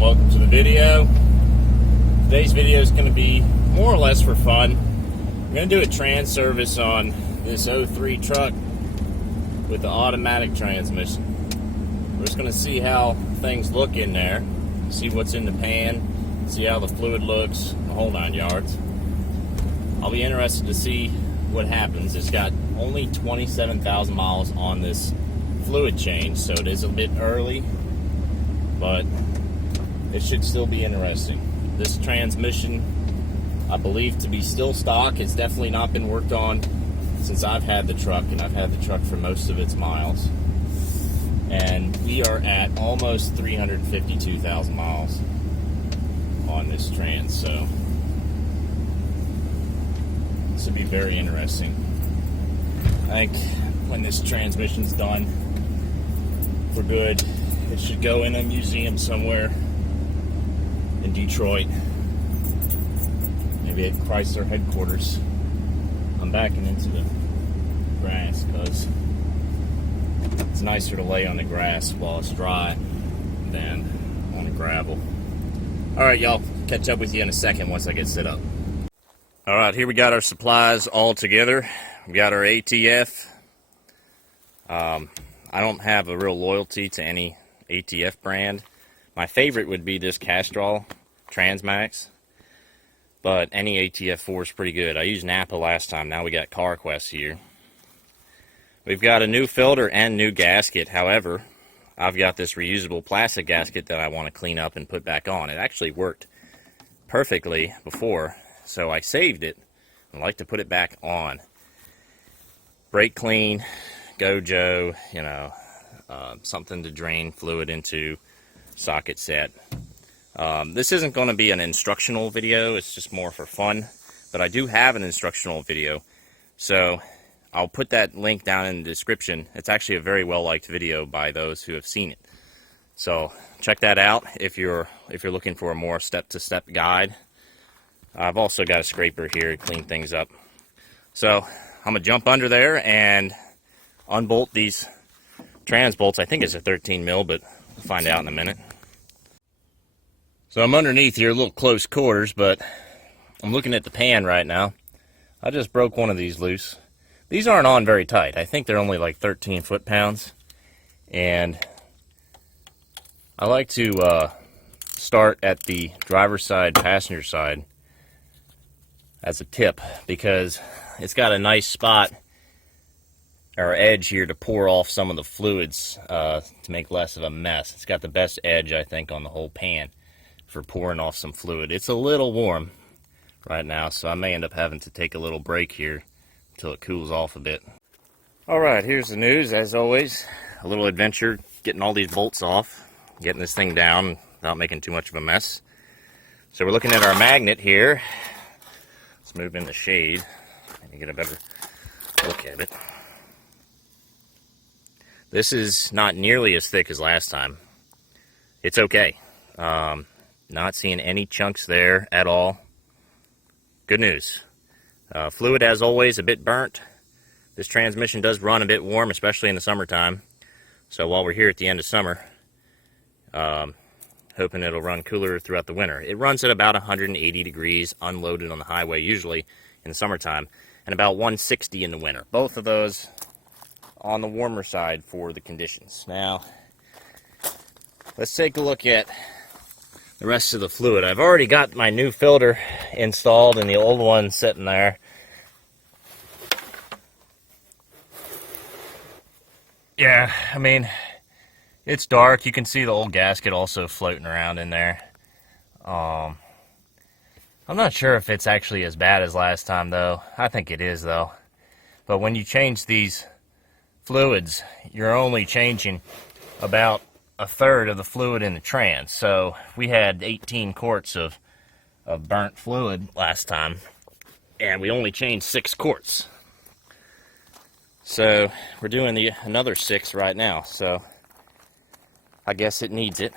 and welcome to the video. Today's video is going to be more or less for fun. I'm going to do a trans service on this 03 truck with the automatic transmission. We're just going to see how things look in there, see what's in the pan, see how the fluid looks, the whole 9 yards. I'll be interested to see what happens. It's got only 27,000 miles on this fluid change, so it is a bit early, but it should still be interesting. This transmission, I believe to be still stock. It's definitely not been worked on since I've had the truck, and I've had the truck for most of its miles. And we are at almost 352,000 miles on this trans, so this will be very interesting. I think when this transmission's done for good, it should go in a museum somewhere in Detroit, maybe at Chrysler headquarters. I'm backing into the grass because it's nicer to lay on the grass while it's dry than on the gravel. Alright, y'all, catch up with you in a second once I get set up. Alright, here we got our supplies all together. We got our ATF. I don't have a real loyalty to any ATF brand. My favorite would be this Castrol Transmax, but any ATF4 is pretty good. I used Napa last time. Now we got CarQuest here. We've got a new filter and new gasket. However, I've got this reusable plastic gasket that I want to clean up and put back on. It actually worked perfectly before, so I saved it and like to put it back on. Brake clean, go Joe, you know, something to drain fluid into, socket set. This isn't going to be an instructional video, it's just more for fun, but I do have an instructional video, so I'll put that link down in the description. It's actually a very well liked video by those who have seen it, so check that out if you're looking for a more step-to-step guide. I've also got a scraper here to clean things up, so I'm gonna jump under there and unbolt these trans bolts. I think it's a 13 mil, but we'll find out in a minute. So I'm underneath here, a little close quarters, but I'm looking at the pan right now. I just broke one of these loose. These aren't on very tight. I think they're only like 13 foot-pounds. And I like to start at the driver's side, passenger side as a tip, because it's got a nice spot or edge here to pour off some of the fluids to make less of a mess. It's got the best edge, I think, on the whole pan for pouring off some fluid. It's a little warm right now, so I may end up having to take a little break here until it cools off a bit. Alright, here's the news. As always, a little adventure getting all these bolts off, getting this thing down without making too much of a mess. So we're looking at our magnet here. Let's move in the shade and get a better look at it. This is not nearly as thick as last time. It's okay. Not seeing any chunks there at all. Good news. Fluid, as always, a bit burnt. This transmission does run a bit warm, especially in the summertime. So while we're here at the end of summer, hoping it'll run cooler throughout the winter. It runs at about 180 degrees unloaded on the highway, usually in the summertime, and about 160 in the winter. Both of those on the warmer side for the conditions. Now, let's take a look at the rest of the fluid. I've already got my new filter installed and the old one sitting there. Yeah, I mean, it's dark. You can see the old gasket also floating around in there. I'm not sure if it's actually as bad as last time, though. I think it is, though. But when you change these fluids, you're only changing about a third of the fluid in the trans. So we had 18 quarts of burnt fluid last time, and we only changed 6 quarts. So we're doing another 6 right now, so I guess it needs it.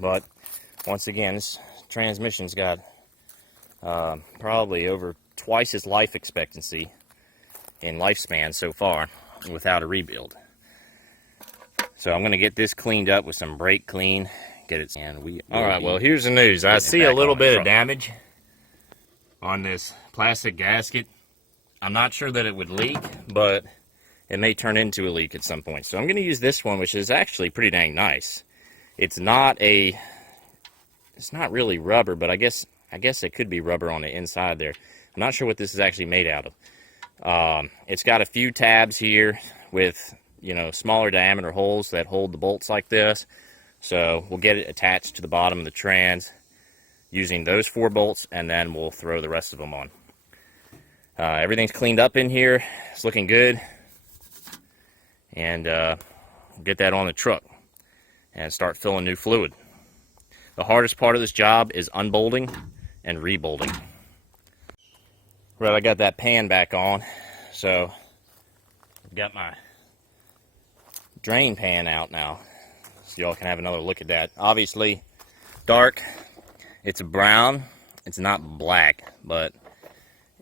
But once again, this transmission's got probably over twice its life expectancy in lifespan so far without a rebuild. So I'm going to get this cleaned up with some brake clean, get it. And all right, well, here's the news. I see a little bit of damage on this plastic gasket. I'm not sure that it would leak, but it may turn into a leak at some point. So I'm going to use this one, which is actually pretty dang nice. It's not really rubber, but I guess it could be rubber on the inside there. I'm not sure what this is actually made out of. It's got a few tabs here with, you know, smaller diameter holes that hold the bolts like this. So we'll get it attached to the bottom of the trans using those 4 bolts, and then we'll throw the rest of them on. Everything's cleaned up in here. It's looking good. And we'll get that on the truck and start filling new fluid. The hardest part of this job is unbolting and rebolting. Right, I got that pan back on, so I've got my drain pan out now, so y'all can have another look at that. Obviously, dark. It's brown. It's not black, but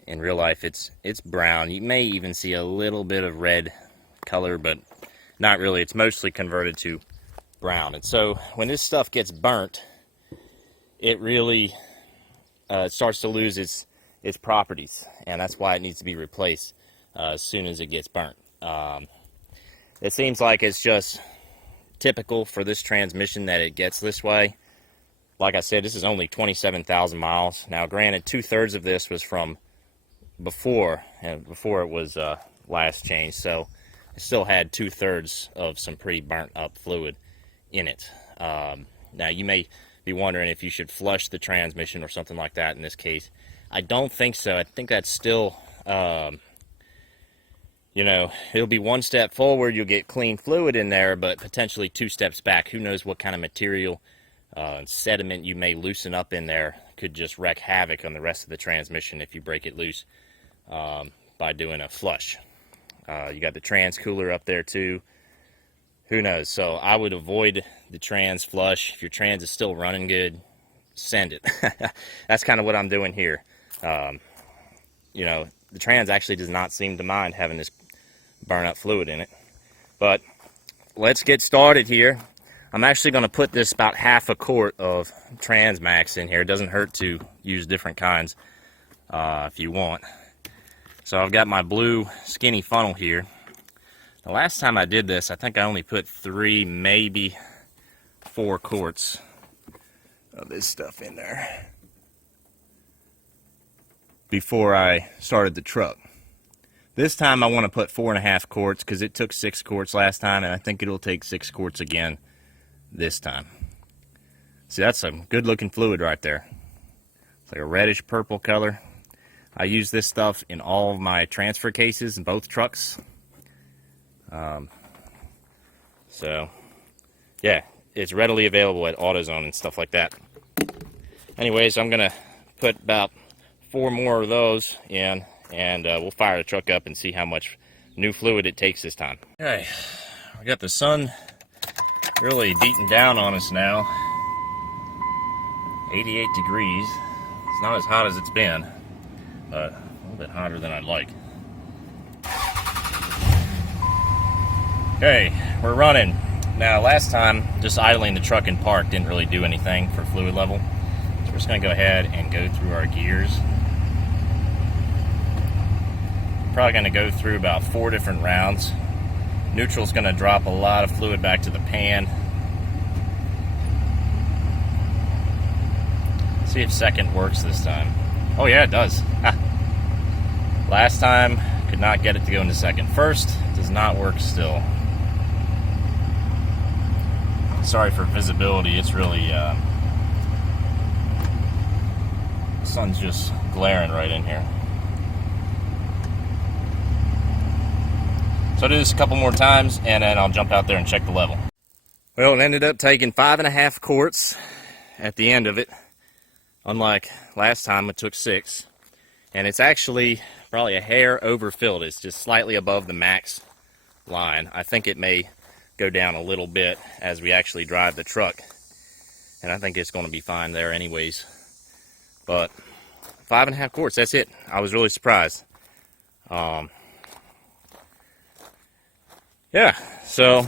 in real life, it's brown. You may even see a little bit of red color, but not really. It's mostly converted to brown. And so when this stuff gets burnt, it really starts to lose its properties, and that's why it needs to be replaced as soon as it gets burnt. It seems like it's just typical for this transmission that it gets this way. Like I said, this is only 27,000 miles. Now, granted, 2/3 of this was from before it was last changed, so it still had 2/3 of some pretty burnt up fluid in it. Now, you may be wondering if you should flush the transmission or something like that in this case. I don't think so. I think that's still, you know, it'll be 1 step forward, you'll get clean fluid in there, but potentially 2 steps back. Who knows what kind of material and sediment you may loosen up in there could just wreak havoc on the rest of the transmission if you break it loose by doing a flush. You got the trans cooler up there too. Who knows? So I would avoid the trans flush. If your trans is still running good, send it. That's kind of what I'm doing here. You know, the trans actually does not seem to mind having this burn up fluid in it. But let's get started here. I'm actually going to put this about half a quart of Transmax in here. It doesn't hurt to use different kinds if you want. So I've got my blue skinny funnel here. The last time I did this, I think I only put 3, maybe 4 quarts of this stuff in there before I started the truck. This time I want to put 4.5 quarts because it took 6 quarts last time, and I think it'll take 6 quarts again this time. See, that's some good looking fluid right there. It's like a reddish purple color. I use this stuff in all of my transfer cases in both trucks. So yeah, it's readily available at AutoZone and stuff like that. Anyways, I'm gonna put about 4 more of those in, and we'll fire the truck up and see how much new fluid it takes this time. Okay, we got the sun really beating down on us now. 88 degrees. It's not as hot as it's been, but a little bit hotter than I'd like. Okay, we're running. Now, last time, just idling the truck in park didn't really do anything for fluid level. So we're just going to go ahead and go through our gears. Probably going to go through about 4 different rounds. Neutral's going to drop a lot of fluid back to the pan. See if second works this time. Oh yeah, it does. Ha. Last time, could not get it to go into second. First, does not work still. Sorry for visibility, it's really, the sun's just glaring right in here. So I'll do this a couple more times, and then I'll jump out there and check the level. Well, it ended up taking 5.5 quarts at the end of it. Unlike last time, it took 6. And it's actually probably a hair overfilled. It's just slightly above the max line. I think it may go down a little bit as we actually drive the truck. And I think it's going to be fine there anyways. But 5.5 quarts, that's it. I was really surprised. Yeah, so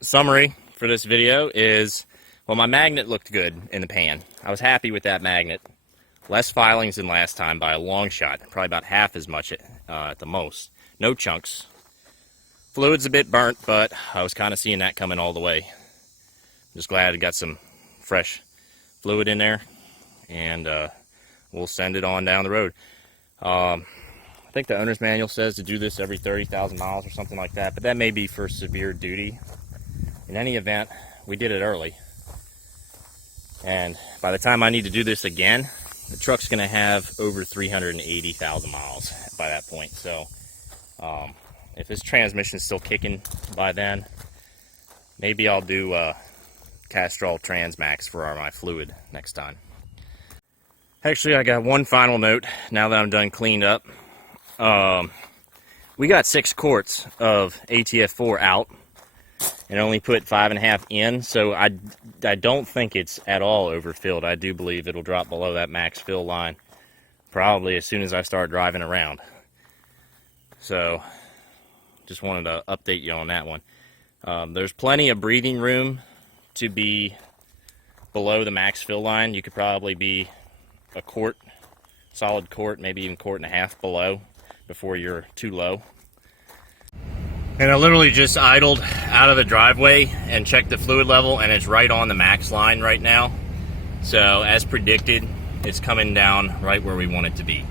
summary for this video is Well, my magnet looked good in the pan. I was happy with that magnet. Less filings than last time by a long shot. Probably about half as much at the most. No chunks. Fluid's a bit burnt, but I was kind of seeing that coming all the way. Just glad I got some fresh fluid in there, and we'll send it on down the road. I think the owner's manual says to do this every 30,000 miles or something like that, but that may be for severe duty. In any event, we did it early. And by the time I need to do this again, the truck's going to have over 380,000 miles by that point. So if this transmission's still kicking by then, maybe I'll do Castrol Transmax for my fluid next time. Actually, I got one final note now that I'm done cleaned up. We got 6 quarts of ATF4 out and only put 5.5 in, so I don't think it's at all overfilled. I do believe it'll drop below that max fill line probably as soon as I start driving around. So just wanted to update you on that one. There's plenty of breathing room to be below the max fill line. You could probably be a quart, solid quart, maybe even quart and a half below before you're too low. And I literally just idled out of the driveway and checked the fluid level, and it's right on the max line right now. So as predicted, it's coming down right where we want it to be.